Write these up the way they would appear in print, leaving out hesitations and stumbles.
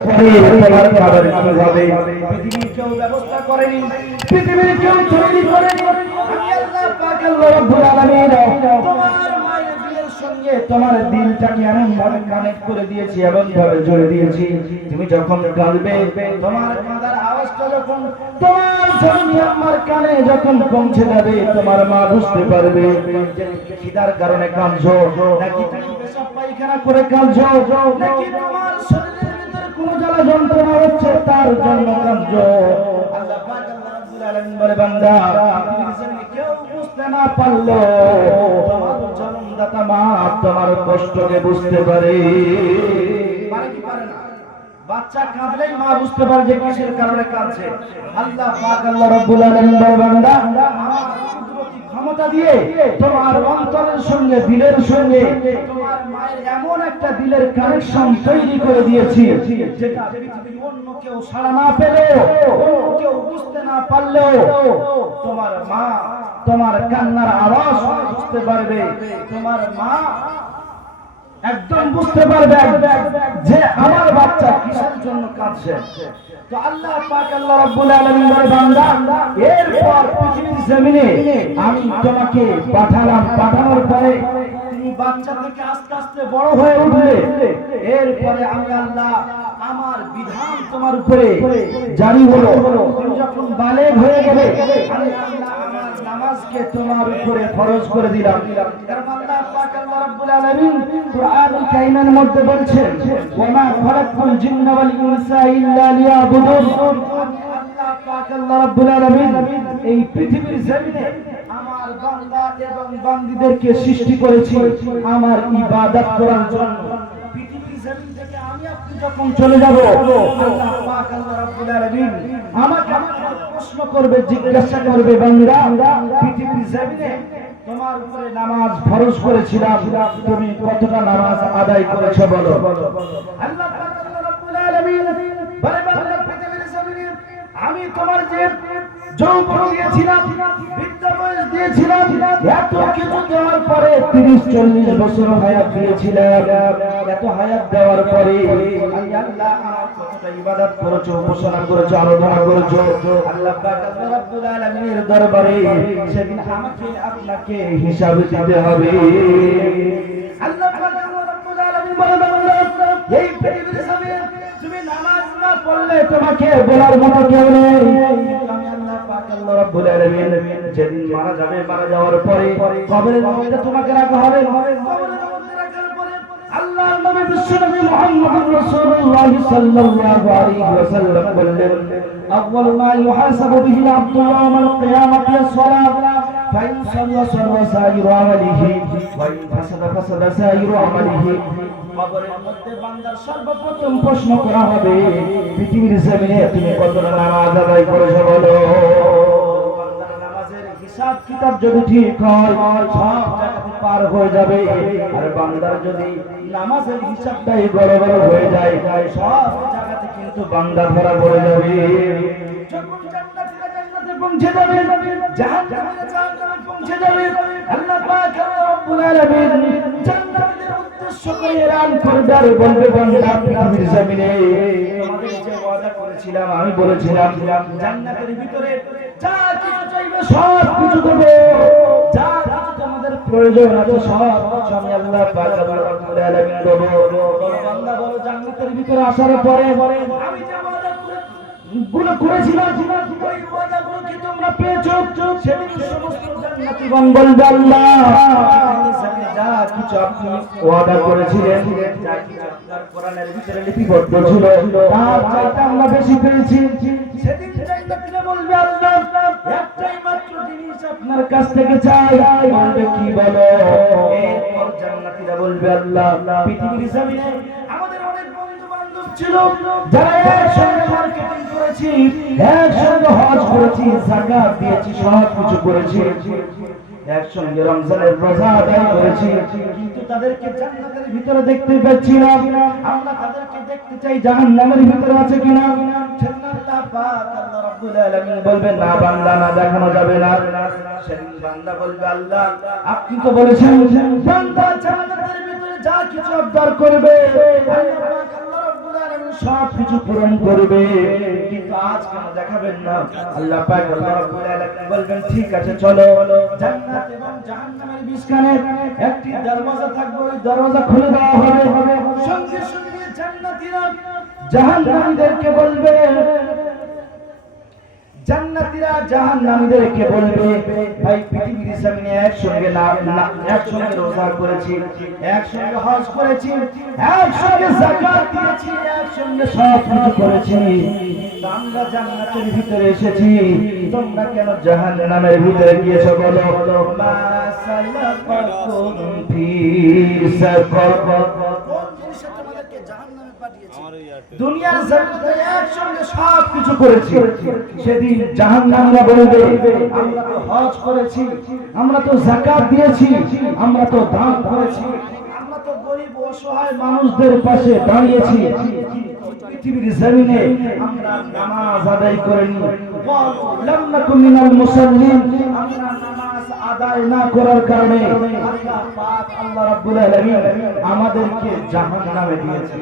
তোমার খাবার কি হবে? পৃথিবীর কেউ ব্যবস্থা করেনি, পৃথিবীর কেউ তৈরি করেনি। আমি আল্লাহ পাক আল্লাহ রাব্বুল আলামিন তোমার মায়ের দিলের সঙ্গে তোমার দিলটাকে এমন ভাবে কানেক্ট করে দিয়েছি, এমন ভাবে জুড়ে দিয়েছি, তুমি যখন কাঁদবে তোমার কাঁদার আওয়াজটা যখন তোমার জননী আম্মার কানে যখন পৌঁছে যাবে, তোমার মা বুঝতে পারবে যে খিদার কারণে কাঁদছো, নাকি তুমি পেশাব পায়খানা করে কাঁদছো, নাকি তোমার শরীরের কোন জ্বালা যন্ত্রণা হচ্ছে তার জন্য কাঁদছো। আল্লাহ পাক আল্লাহ রাব্বুল আলামিন বলে, বান্দা পৃথিবীর জমিনে কেউ বুঝতে না পারলো তোমার জন্মদাতা মা তোমার কষ্টকে বুঝতে পারে। পারে কি পারে না? বাচ্চা কাঁদলেই মা বুঝতে পারে যে কিসের কারণে কাঁদছে। আল্লাহ পাক আল্লাহ রাব্বুল আলামিন বলে, বান্দা আমার কুদরতি ক্ষমতা দিয়ে তোমার অন্তরের সঙ্গে দিলের সঙ্গে তোমার মায়ের এমন একটা দিলের কানেকশন তৈরি করে দিয়েছি, যেটা পৃথিবীর অন্য কেউ সাড়া না পেলেও, অন্য কেউ বুঝতে না পারলেও তোমার মা তোমার কান্নার আওয়াজ শুনে বুঝতে পারবে। তোমার মা একদম বুঝতে পারবে যে আমার বাচ্চা কিসের জন্য কাঁদছে। তো আল্লাহ পাক আল্লাহ রাব্বুল আলামিন বলে, বান্দা এরপর পৃথিবীর জমিনে আমি তোমাকে পাঠালাম, পাঠানোর পরে তুমি বাচ্চা থেকে আস্তে আস্তে বড় হয়ে উঠলে, এরপরে আমি আল্লাহ আমার বিধান তোমার উপরে জারি হলো। তুমি যখন বালেগ হয়ে গেলে আমি আল্লাহ আমার নামাজকে তোমার উপরে ফরজ করে দিলাম। কারণ আল্লাহ পাক আল্লাহ রাব্বুল আলামিন কুরআনুল কারীমের মধ্যে বলছেন, ওয়া মা খালাকতুল জিন্না ওয়াল ইনসা ইল্লা লিয়াবুদুন। আল্লাহ পাক আল্লাহ রাব্বুল আলামিন এই পৃথিবীর জমিনে আমার বান্দা এবং বান্দীদেরকে সৃষ্টি করেছি আমার ইবাদত করার জন্য। পৃথিবীর জমিন থেকে আমি আপনি যখন চলে যাব, আল্লাহ পাক আল্লাহ রাব্বুল আলামিন আমাকে প্রশ্ন করবে, জিজ্ঞাসা করবে, বান্দা পৃথিবীর জমিনে তোমার উপরে নামাজ ফরজ করেছিলাম, তুমি কতটা নামাজ আদায় করেছো বলো। আল্লাহ পাক আল্লাহ রাব্বুল আলামিন বলে, বান্দা পৃথিবীর জমিনে আমি তোমার যে যৌবন দিয়েছিলাম, বিদ্যা বয়স দিয়েছিলাম, এত কিছু দেওয়ার পরে 30-40 বছর হায়াত দিয়েছিলাম। এত হায়াত দেওয়ার পরে আমি আল্লাহ আমার কতটা ইবাদত করেছো, উপাসনা করেছো, আরাধনা করেছো, আল্লাহ পাক আল্লাহ রাব্বুল আলামিনের দরবারে সেদিন আমাকে আপনাকে হিসাব দিতে হবে। আল্লাহ পাক আল্লাহ রাব্বুল আলামিন বলে, বান্দা এই পৃথিবীর জমিনে তুমি নামাজ না পড়লে তোমাকে বলার মতো কেউ নেই। আমি আল্লাহ পাক আল্লাহ রাব্বুল আলামিন যেদিন মারা যাবে, মারা যাওয়ার পরে কবরের মধ্যে তোমাকে রাখা হবে। কবরের মধ্যে রাখার পরে আল্লাহর নবী বিশ্বনবী মুহাম্মদ রাসূলুল্লাহ সাল্লাল্লাহু আলাইহি ওয়াসাল্লাম বললেন, আউয়ালু মা ইউহাসাবু বিহি আল-আবদু ইয়াওমাল কিয়ামাতি আস-সালাত ফাইন সাল্লা সাল্লা সাইরু আমালিহি ওয়া ইন ফাসাদা ফাসাদা সাইরু আমালিহি। কবরের মধ্যে বান্দার সর্বপ্রথম প্রশ্ন করা হবে, পৃথিবীর জমিনে তুমি কতটা নামাজ আদায় করেছো বলো। বান্দার নামাজের হিসাব কিতাব যদি ঠিক হয় সব জায়গাতে পার হয়ে যাবে, আর বান্দার যদি নামাজের হিসাবটাই গড়বড় হয়ে যায় সব জায়গাতে কিন্তু বান্দা ধরা পড়ে যাবে। যখন জান্নাতীরা জান্নাতে পৌঁছে যাবে, জাহান্নামীরা জাহান্নামে পৌঁছে যাবে, আল্লাহ পাক আল্লাহ রাব্বুল আলামিন জান্নাতীদের উদ্দেশ্য করে এলান করবে আর বলবে, বান্দা পৃথিবীর জমিনে তোমাদের যে ওয়াদা করেছিলাম, আমি বলেছিলাম জান্নাতের ভিতরে যা কিছু চাইবে সব কিছু দেব, যা কিছু তোমাদের প্রয়োজন আছে সব কিছু আমি আল্লাহ পাক আল্লাহ রাব্বুল আলামিন দেব। বান্দা বলো, জান্নাতের ভিতরে আসার পরে আমি যে ওয়াদা গুলো করেছিলাম ওই ওয়াদাগুলো কি তোমরা পেয়েছো? সেদিন সমস্ত জান্নাতীগণ বলবে, আল্লাহ যা কিছু আপনি ওয়াদা করেছিলেন, যা কিছু আপনার কোরআনের ভিতরে লিপিবদ্ধ ছিল তার চাইতে আমরা বেশি পেয়েছি। সেদিন জান্নাতীরা বলবে, আল্লাহ একটাই মাত্র জিনিস আপনার কাছ থেকে চাই। বলবে, কি বলো? এরপর জান্নাতীরা বলবে, আল্লাহ পৃথিবীর জমিনে আমাদের অনেক বন্ধু বান্ধব ছিল যারা একসঙ্গে মার্কেটিং করেছি, একসঙ্গে হজ করেছি, যাকাত দিয়েছি, সব কিছু করেছি, একসঙ্গে রমজানের রোজা আদায় করেছি, কিন্তু তাদেরকে জান্নাতের ভিতরে দেখতে পাচ্ছি না। আমরা তাদেরকে দেখতে চাই জাহান্নামের ভিতরে আছে কিনা। আল্লাহ পাক আল্লাহ রাব্বুল আলামিন বলবেন, না বান্দা, না দেখানো যাবে না। সেদিন বান্দা বলবে, আল্লাহ আপনি তো বলেছেন বান্দা জান্নাতের ভিতরে যা কিছু আবদার করবে আল্লাহ পাক আল্লাহ রাব্বুল আলামিন সব কিছু পূরণ করবে, কিন্তু আজ কেন দেখাবেন না? আল্লাহ পাক আল্লাহ রাব্বুল আলামিন বলবেন ঠিক আছে চলো, জান্নাত এবং জাহান্নামের মাঝখানে একটি দরজা থাকবে, ওই দরজা খুলে দেওয়া হবে। সঙ্গে সঙ্গে জান্নাতীরা জাহান্নামীদেরকে বলবে, জান্নাতীরা জাহান্নামীদেরকে বলবে, ভাই পৃথিবীর জমিনে একসঙ্গে রোজা করেছি, একসঙ্গে হজ করেছি, একসঙ্গে যাকাত দিয়েছি, একসঙ্গে সব কিছু করেছি, আমরা জান্নাতের ভিতরে এসেছি, তোমরা কেন জাহান্নামের ভিতরে গিয়েছো? বলো মা সালাকাকুম ফি সাকার, দুনিয়ার জমিনে একসঙ্গে সব কিছু করেছি, সেদিন জাহান্নামীরা বলবে আমরা তো হজ করেছি, আমরা তো যাকাত দিয়েছি, আমরা তো দান করেছি, আমরা তো গরিব অসহায় মানুষদের পাশে দাঁড়িয়েছি, পৃথিবীর জমিনে আমরা নামাজ আদায় করিনি, লাম নাকুম মিনাল মুসাল্লিন, আমরা নামাজ আদায় না করার কারণে আল্লাহ পাক আল্লাহ রাব্বুল আলামিন আমাদেরকে জাহান্নামে দিয়েছেন।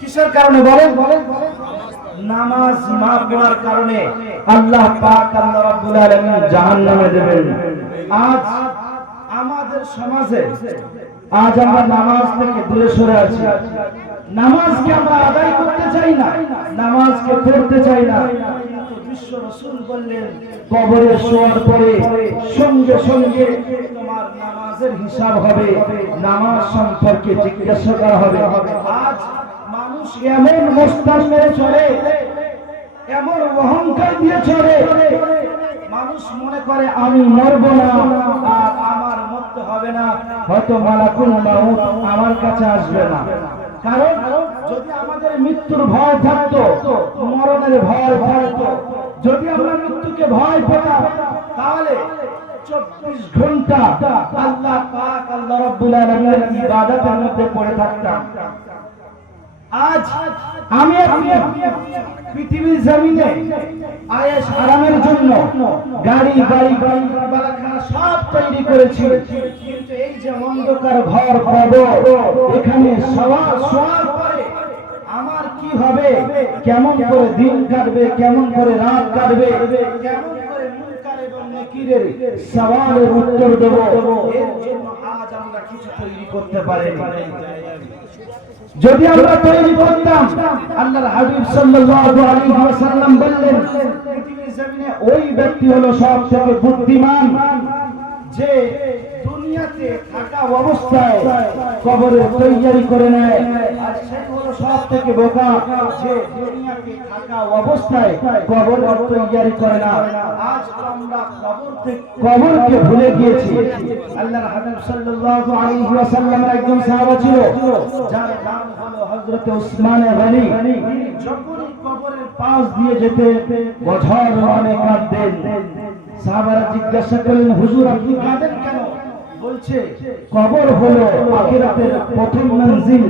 কিসের কারণে বলেন? নামাজ না পড়ার কারণে আল্লাহ পাক আল্লাহ রাব্বুল আলামিন জাহান্নামে দেবেন। আজ আমাদের সমাজে আমরা নামাজ থেকে দূরে সরে আছি, নামাজকে আমরা আদায় করতে চাই না, নামাজকে পড়তে চাই না। বিশ্ব রাসূল বললেন কবরে শোয়ার পরে সঙ্গে সঙ্গে তোমার নামাজের হিসাব হবে, নামাজ সম্পর্কে জিজ্ঞাসা করা হবে। আজ মানুষ এমন মোস্তান মেরে চলে, এমন অহংকার দিয়ে চলে, মানুষ মনে করে আমি মরব না আর আমার মরতে হবে না, হয়তো মালাকুল মাউত আমার কাছে আসবে না। কারণ যদি আমাদের মৃত্যুর ভয় থাকতো, মরণের ভয় থাকতো, যদি আমরা মৃত্যুকে ভয় পেতাম, তাহলে 24 ঘন্টা আল্লাহ পাক আল্লাহ রাব্বুল আলামিনের ইবাদতের মধ্যে পড়ে থাকতাম। আজ আমি পৃথিবীর জমিনে আয়েশ আরামের জন্য গাড়ি বাড়িখানা সব তৈরি করেছি, কিন্তু এই যে অন্ধকার ঘর কবর, এখানে শোয়ার পরে আমার কি হবে, কেমন করে দিন কাটবে, কেমন করে রাত কাটবে, কেমন করে মুনকার এবং নাকিরের সওয়ালের উত্তর দেব, এর জন্য আজ আমরা কিছু তৈরি করতে পারিনি। যদি আমরা তৈরি করতাম, আল্লাহর হাবিব সাল্লাল্লাহু আলাইহি ওয়াসাল্লাম বললেন পৃথিবীর জমিনে ওই ব্যক্তি হলো সবথেকে বুদ্ধিমান যে দুনিয়াতে থাকা অবস্থায় কবরের তৈরি করে নেয়, আর সে হলো সবথেকে বোকা যে দুনিয়াতে থাকা অবস্থায় কবরের তৈরি করে না। আজ আমরা কবরকে ভুলে গিয়েছি। আল্লাহর হাবিব সাল্লাল্লাহু আলাইহি ওয়াসাল্লামের একজন সাহাবা ছিল যার নাম হলো হযরত উসমান গনি। যখন কবরের পাশ দিয়ে যেতে বছর মানে কাঁদতেন। সাহাবারা জিজ্ঞাসা করলেন হুজুর আপনি কাঁদেন কেন? বলছে কবর হলো আখিরাতের প্রথম মঞ্জিল,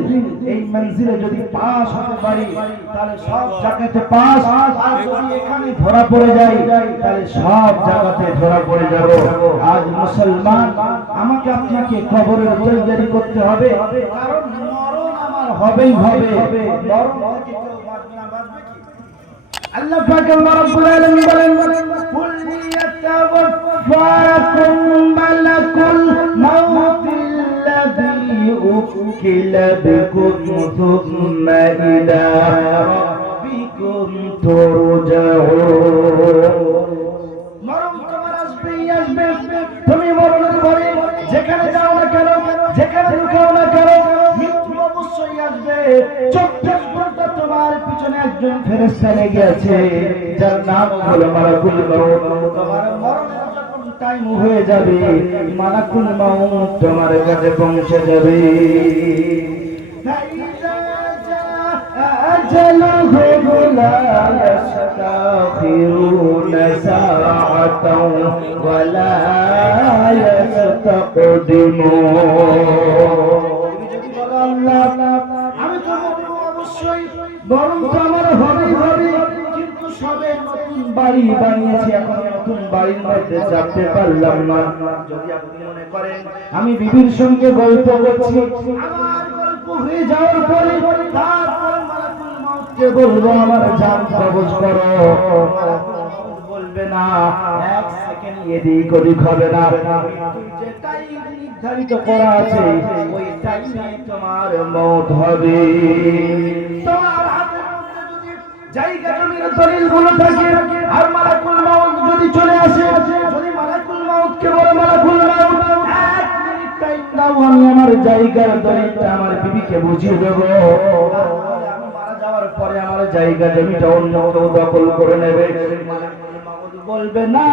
এই মঞ্জিলে যদি পাস হতে পারি তাহলে সব জায়গাতে পাস, আর যদি এখানে ধরা পড়ে যাই তাহলে সব জায়গাতে ধরা পড়ে যাব। আজ মুসলমান আমাকে আপনাকে কবরের তৈরি করতে হবে, কারণ মরণ আমার হবেই হবে। মরণ থেকে কেউ বাঁচবে না, বাঁচবে কি? আল্লাহ পাক আল্লাহ রাব্বুল আলামিন বলেন কুল ইয়াতাওয়াফাকুম মালাকুল মাউতিল্লাযী উকিলা বিকুম সুম্মা ইলা রাব্বিকুম তুরজাউন। মরণ তোমার আসবেই আসবে, তুমি মরণের ভয়ে যেখানে যাও না কেন, যেখানে লুকাও না কেন, মৃত্যু অবশ্যই আসবে। 24 ঘন্টা তোমার পিছনে একজন ফেরেশতা লেগে আছে যার নাম হলো মালাকুল মাউত। তোমার মরণের যখন টাইম হয়ে যাবে, মালাকুল মাউত তোমার কাছে পৌঁছে যাবে। أجله لا يستأخرون ساعة ولا يستقدمون। আমি তো অবশ্যই বরং তো আমার হবেই হবে, কিন্তু সবে নতুন বাড়ি বানিয়েছি, এখন নতুন বাড়ির মধ্যে যেতে পারলাম না। যদি আপনি মনে করেন আমি বিবির সঙ্গে গল্প করছি, আমার গল্প হয়ে যাওয়ার পরে তারপর মালাকুল মউতকে বলবো আমার জান কবজ করো। বলবে না, এক সেকেন্ড এদিক ওদিক হবে না, যে টাইম নির্ধারিত করা আছে ওই টাইমে তোমার মওত হবে। তোমার হাতের মধ্যে যদি জায়গা জমির দলিলগুলো থাকে আর মালাকুল মউত যদি চলে আসে, যদি মালাকুল মউতকে বলে মালাকুল মউত এক মিনিট টাইম দাও, আমি আমার জায়গার দলিলটা আমার বিবিকে বুঝিয়ে দেব, আমি মারা যাওয়ার পরে আমার জায়গা জমিটা অন্য কেউ দখল করে নেবে। বলবে না,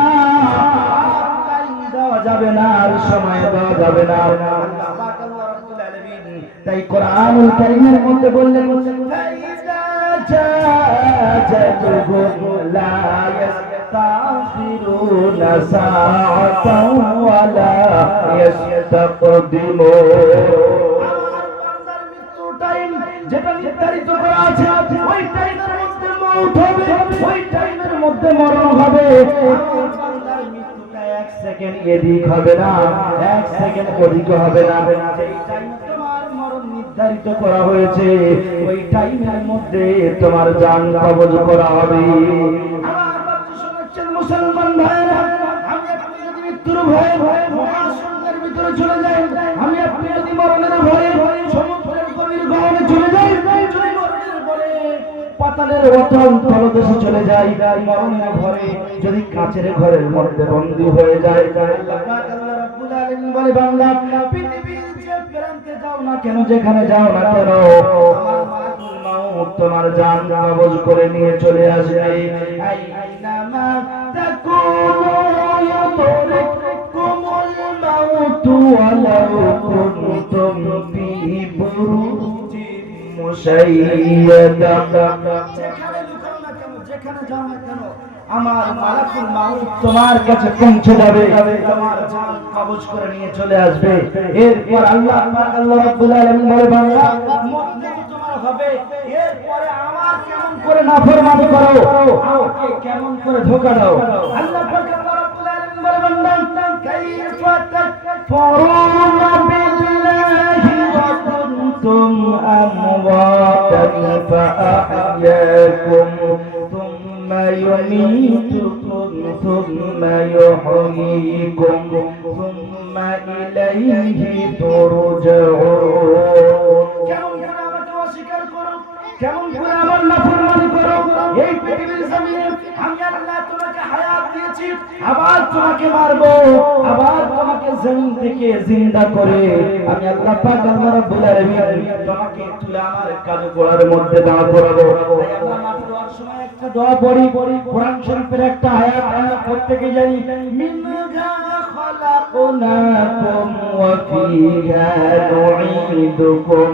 টাইম দেওয়া যাবে না, আর সময় দেওয়া যাবে না। আল্লাহ পাক আল্লাহ রাব্বুল আলামিন তাই কোরআনুল কারীমের মধ্যে বললেন, ফাইজা জাআতুহুম লা ইস্তাখিরুনা সাআতাও ওয়া লা ইস্তাকদিমুন। আমার বান্দার মৃত্যু টাইম যেটা নির্ধারিত করা আছে ওই টাইমের মধ্যে মওত হবে, ওই টাইমের মধ্যে মরণ হবে। আমার বান্দার মৃত্যুটা এক সেকেন্ড এদিক হবে না, এক সেকেন্ড ওদিক হবে না। যেই টাইম তোমার মরণ নির্ধারিত করা হয়েছে ওই টাইমের মধ্যে তোমার জান কবজ করা হবে। আমার বাচ্চা শোনাচ্ছেন মুসলমান ভাইরা, আমি আপনি যদি মৃত্যুর ভয়ে মহাশূন্যের ভিতরে চলে যাই, আমি আপনি যদি মরণের ভয়ে সমুদ্রের গভীর গহনে চলে যাই, যদি মরণের ভয়ে পাতালের অতল তলদেশে চলে যাই, মরণের ভয়ে যদি কাচের ঘরের মধ্যে বন্দী হয়ে যায়, আল্লাহ পাক আল্লাহ রাব্বুল আলামিন বলে, বান্দা পৃথিবীর যে প্রান্তে যাও না কেন, যেখানে যাও না কেন, আমার মালাকুল মউত তোমার জান কবজ করে নিয়ে চলে আসবে। আইনামা তাকুনু ইউদরিকুমুল মাউতু ওয়ালাউ কুনতুম ফি বুরুজিন মুশাইয়াদা। যেখানে লুকাও না কেন, যেখানে যাও না কেন, আমার মালাকুল মউত তোমার কাছে পৌঁছে যাবে, তোমার জান কবজ করে নিয়ে চলে আসবে। এরপর আল্লাহ পাক আল্লাহ রাব্বুল আলামিন বলে, বান্দা মত যদি তোমার হবে, এরপরে আমার কেমন করে নাফরমানি করো, আমাকে কেমন করে ধোঁকা দাও। আল্লাহ পাক আল্লাহ রাব্বুল আলামিন বলে, বান্দা কাইফা তাকফুরুনা বিল্লাহি ওয়া কুনতুম আমওয়াতান ফাআহইয়াকুম থুম্মা ইউমীতুকুম থুম্মা ইউহয়ীকুম থুম্মা ইলাইহি তুরজাউন। কেমন করে আমাকে অস্বীকার করো, কেমন করে আমার নাফরমানি করো। এই পৃথিবীর জমিনে আমি আল্লাহ তোমাকে হায়াত দিয়েছি, আবার তোমাকে মারবো, আবার তোমাকে জমিন থেকে জিন্দা করে আমি আল্লাহ পাক আল্লাহ রাব্বুল আলামিন তোমাকে তুলে আমার কাঁধে গোড়ার মধ্যে দাঁড় করাবো। তাই আমরা মাটি দেওয়ার সময় একটা দোয়া পড়ি, কোরআন শরীফের একটা আয়াত আমরা প্রত্যেকে জানি, মিনহা খালাকনাকুম ওয়া ফিহা নুঈদুকুম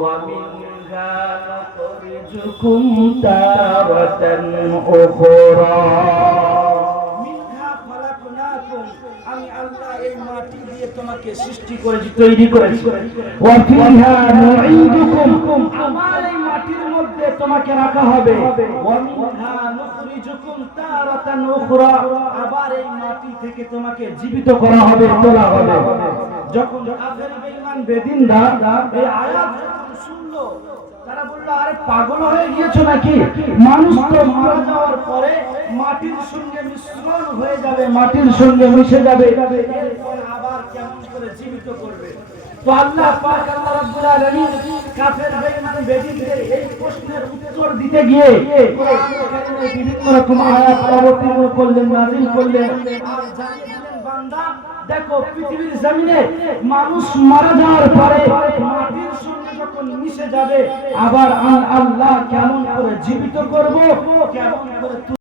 ওয়া মিনহা নুখরিজুকুম তারাতান উখরা। মিনহা খালাকনাকুম, আমি আল্লাহ এই মাটি দিয়ে তোমাকে সৃষ্টি করেছি, তৈরি করেছি। ওয়া ফিহা নুঈদুকুম, আমার এই মাটির মধ্যে তোমাকে রাখা হবে। ওয়া মিনহা নুখরিজুকুম তারাতান উখরা, আবার এই মাটি থেকে তোমাকে জীবিত করা হবে, তোলা হবে। যখন কাফের বেঈমান বেদিনরা এই আয়াত যখন শুনলো, তারা বলল, আরে পাগল হয়ে গিয়েছো নাকি? মানুষ তো মারা যাওয়ার পরে মাটির সঙ্গে মিশ্রণ হয়ে যাবে, মাটির সঙ্গে মিশে যাবে, এরপরে আবার কেমন করে জীবিত করবে? তো আল্লাহ পাক আল্লাহ রাব্বুল আলামিন কাফের বেঈমান বেদিনদের এই প্রশ্নের উত্তর দিতে গিয়ে কোরআনে বিভিন্ন রকম আয়াত অবতীর্ণ করলেন, নাযিল করলেন, আর জানিয়ে দিলেন, বান্দা দেখো পৃথিবীর জমিনে মানুষ মারা যাওয়ার পরে মাটির সঙ্গে যখন মিশে যাবে, আবার আল্লাহ কেমন করে জীবিত করব, কেমন করে